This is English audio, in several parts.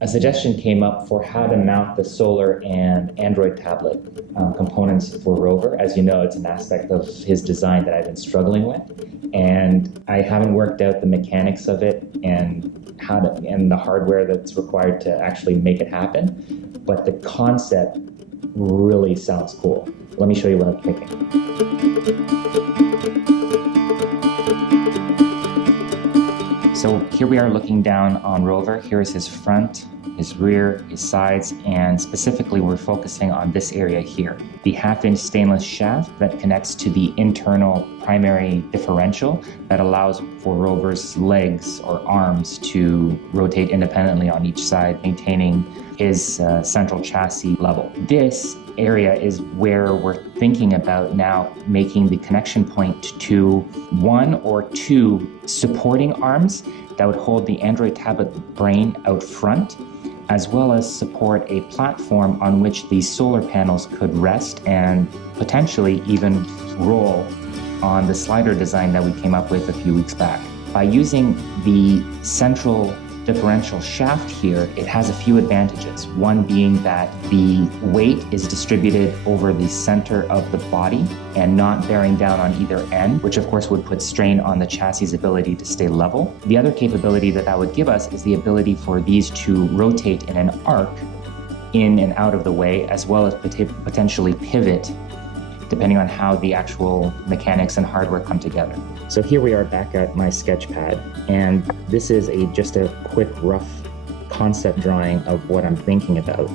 A suggestion came up for how to mount the solar and Android tablet components for ROVer. As you know, it's an aspect of his design that I've been struggling with, and I haven't worked out the mechanics of it and and the hardware that's required to actually make it happen. But the concept really sounds cool. Let me show you what I'm thinking. So here we are looking down on ROVer. Here is his front, his rear, his sides, and specifically we're focusing on this area here. The half-inch stainless shaft that connects to the internal primary differential that allows for ROVer's legs or arms to rotate independently on each side, maintaining his central chassis level. This area is where we're thinking about now making the connection point to one or two supporting arms that would hold the Android tablet brain out front, as well as support a platform on which these solar panels could rest and potentially even roll on the slider design that we came up with a few weeks back. By using the central differential shaft here, it has a few advantages. One being that the weight is distributed over the center of the body and not bearing down on either end, which of course would put strain on the chassis' ability to stay level. The other capability that would give us is the ability for these to rotate in an arc in and out of the way, as well as potentially pivot depending on how the actual mechanics and hardware come together. So here we are back at my sketch pad, and this is just a quick rough concept drawing of what I'm thinking about.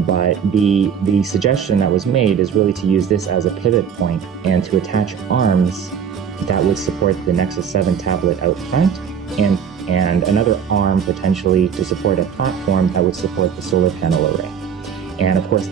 But the suggestion that was made is really to use this as a pivot point and to attach arms that would support the Nexus 7 tablet out front, and another arm potentially to support a platform that would support the solar panel array. And of course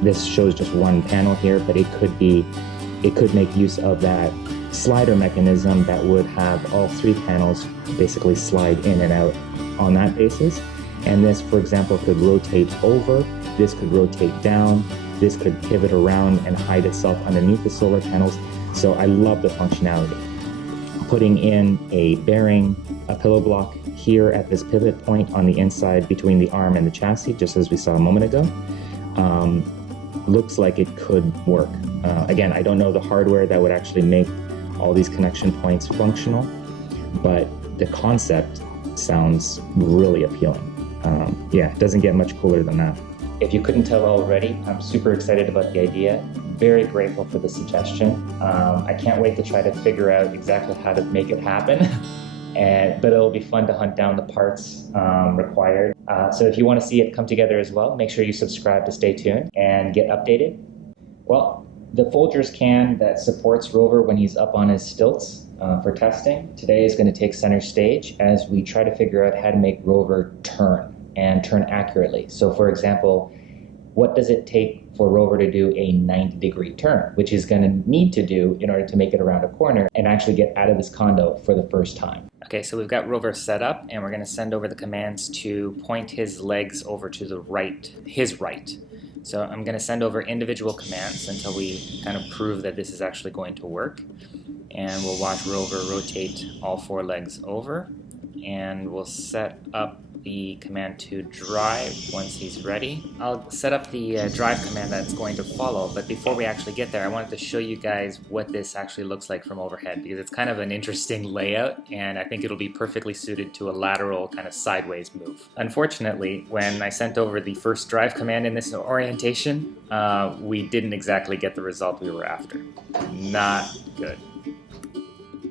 this shows just one panel here, but it could make use of that slider mechanism that would have all three panels basically slide in and out on that basis. And this, for example, could rotate over, this could rotate down, this could pivot around and hide itself underneath the solar panels. So I love the functionality. Putting in a bearing, a pillow block here at this pivot point on the inside between the arm and the chassis, just as we saw a moment ago. Looks like it could work. Again, I don't know the hardware that would actually make all these connection points functional, but the concept sounds really appealing. Yeah, it doesn't get much cooler than that. If you couldn't tell already, I'm super excited about the idea. Very grateful for the suggestion. I can't wait to try to figure out exactly how to make it happen. But it'll be fun to hunt down the parts required. So if you want to see it come together as well, make sure you subscribe to stay tuned and get updated. Well, the Folgers can that supports ROVer when he's up on his stilts for testing today is going to take center stage as we try to figure out how to make ROVer turn and turn accurately. So for example, what does it take for ROVer to do a 90-degree turn, which he's going to need to do in order to make it around a corner and actually get out of this condo for the first time. Okay, so we've got ROVer set up, and we're going to send over the commands to point his legs over to the right, his right. So I'm going to send over individual commands until we kind of prove that this is actually going to work. And we'll watch ROVer rotate all four legs over, and we'll set up the command to drive once he's ready. I'll set up the drive command that's going to follow, but before we actually get there, I wanted to show you guys what this actually looks like from overhead, because it's kind of an interesting layout, and I think it'll be perfectly suited to a lateral kind of sideways move. Unfortunately, when I sent over the first drive command in this orientation, we didn't exactly get the result we were after. Not good.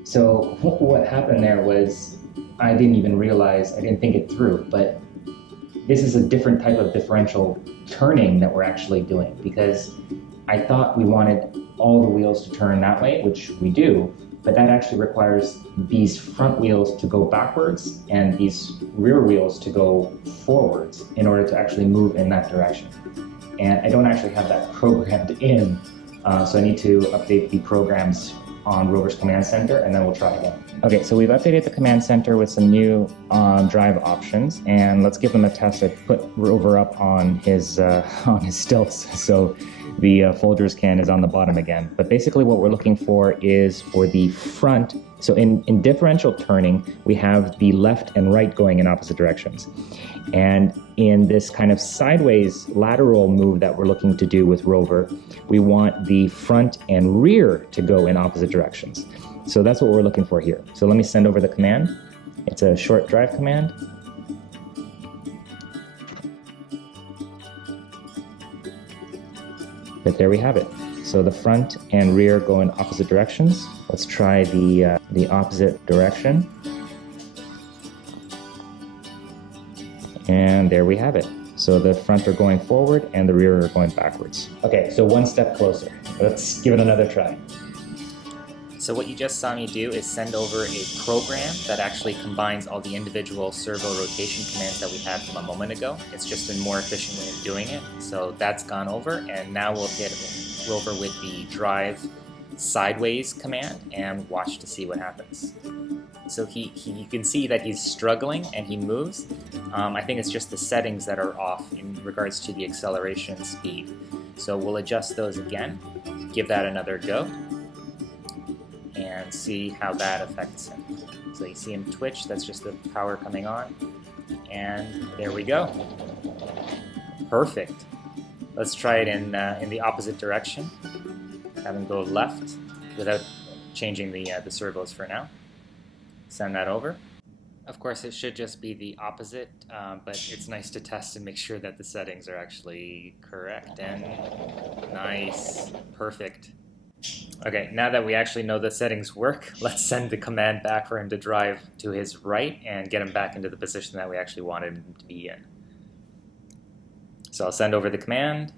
So what happened there was I didn't even realize, I didn't think it through, but this is a different type of differential turning that we're actually doing, because I thought we wanted all the wheels to turn that way, which we do, but that actually requires these front wheels to go backwards and these rear wheels to go forwards in order to actually move in that direction. And I don't actually have that programmed in, so I need to update the programs on ROVer's command center, and then we'll try again. Okay, so we've updated the command center with some new drive options, and let's give them a test. I put ROVer up on his stilts, so The Folgers can is on the bottom again. But basically what we're looking for is for the front. So in differential turning, we have the left and right going in opposite directions. And in this kind of sideways lateral move that we're looking to do with ROVer, we want the front and rear to go in opposite directions. So that's what we're looking for here. So let me send over the command. It's a short drive command. But there we have it. So the front and rear go in opposite directions. Let's try the opposite direction. And there we have it. So the front are going forward and the rear are going backwards. Okay, so one step closer. Let's give it another try. So what you just saw me do is send over a program that actually combines all the individual servo rotation commands that we had from a moment ago. It's just a more efficient way of doing it. So that's gone over, and now we'll hit ROVer with the drive sideways command and watch to see what happens. So you can see that he's struggling and he moves. I think it's just the settings that are off in regards to the acceleration speed. So we'll adjust those again, give that another go, and see how that affects him. So you see him twitch, that's just the power coming on, and there we go. Perfect. Let's try it in the opposite direction. Have him go left without changing the servos for now. Send that over. Of course, it should just be the opposite, but it's nice to test and make sure that the settings are actually correct, and nice, perfect. Okay, now that we actually know the settings work, let's send the command back for him to drive to his right and get him back into the position that we actually wanted him to be in. So I'll send over the command,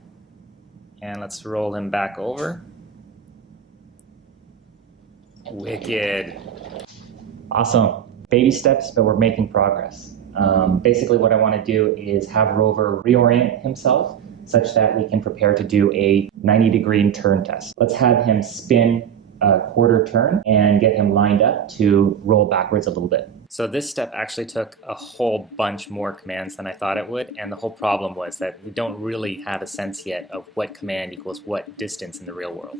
and let's roll him back over. Wicked. Awesome. Baby steps, but we're making progress. Basically what I want to do is have ROVer reorient himself such that we can prepare to do a 90-degree turn test. Let's have him spin a quarter turn and get him lined up to roll backwards a little bit. So this step actually took a whole bunch more commands than I thought it would, and the whole problem was that we don't really have a sense yet of what command equals what distance in the real world.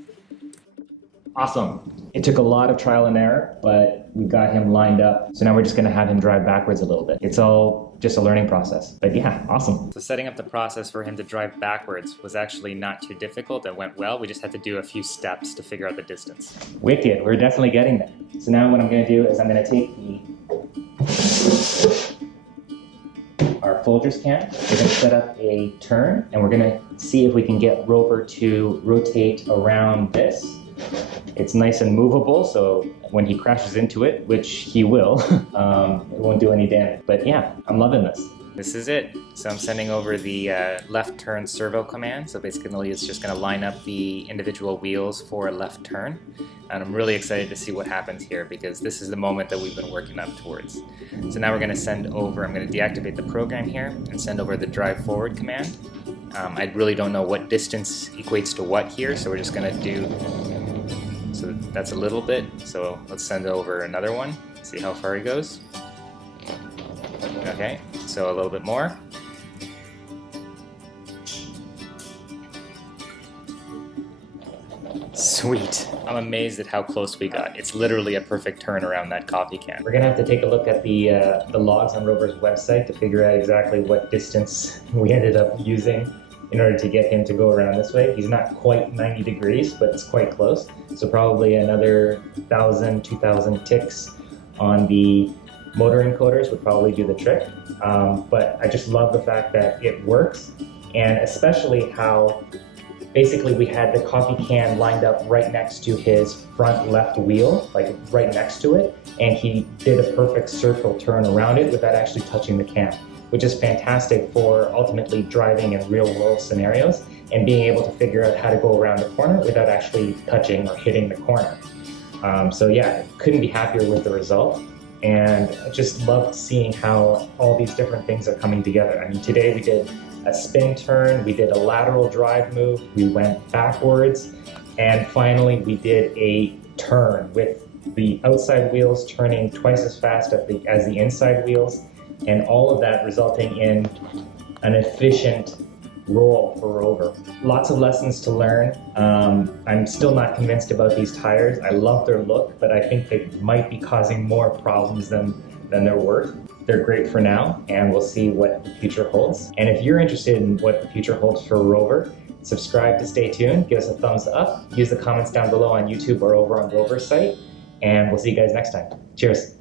Awesome. It took a lot of trial and error, but we got him lined up. So now we're just going to have him drive backwards a little bit. It's all just a learning process. But yeah, awesome. So setting up the process for him to drive backwards was actually not too difficult. It went well. We just had to do a few steps to figure out the distance. Wicked. We're definitely getting there. So now what I'm going to do is I'm going to take our Folgers can. We're going to set up a turn, and we're going to see if we can get ROVer to rotate around this. It's nice and movable, so when he crashes into it, which he will, it won't do any damage. But yeah, I'm loving this. This is it. So I'm sending over the left turn servo command. So basically it's just going to line up the individual wheels for a left turn. And I'm really excited to see what happens here because this is the moment that we've been working up towards. So now we're going to send over, I'm going to deactivate the program here and send over the drive forward command. I really don't know what distance equates to what here, so we're just going to do, so that's a little bit. So let's send over another one, see how far he goes. Okay, so a little bit more. Sweet. I'm amazed at how close we got. It's literally a perfect turn around that coffee can. We're gonna have to take a look at the logs on ROVer's website to figure out exactly what distance we ended up using in order to get him to go around this way. He's not quite 90 degrees, but it's quite close. So probably another 1,000, 2,000 ticks on the motor encoders would probably do the trick. But I just love the fact that it works, and especially how basically we had the coffee can lined up right next to his front left wheel, like right next to it, and he did a perfect circle turn around it without actually touching the can, which is fantastic for ultimately driving in real world scenarios and being able to figure out how to go around a corner without actually touching or hitting the corner. So yeah, couldn't be happier with the result. And I just loved seeing how all these different things are coming together. I mean, today we did a spin turn, we did a lateral drive move, we went backwards, and finally we did a turn with the outside wheels turning twice as fast as the inside wheels, and all of that resulting in an efficient role for ROVer. Lots of lessons to learn. I'm still not convinced about these tires. I love their look, but I think they might be causing more problems than they're worth. They're great for now, and we'll see what the future holds. And if you're interested in what the future holds for ROVer, subscribe to stay tuned, give us a thumbs up, use the comments down below on YouTube or over on ROVer's site, and we'll see you guys next time. Cheers.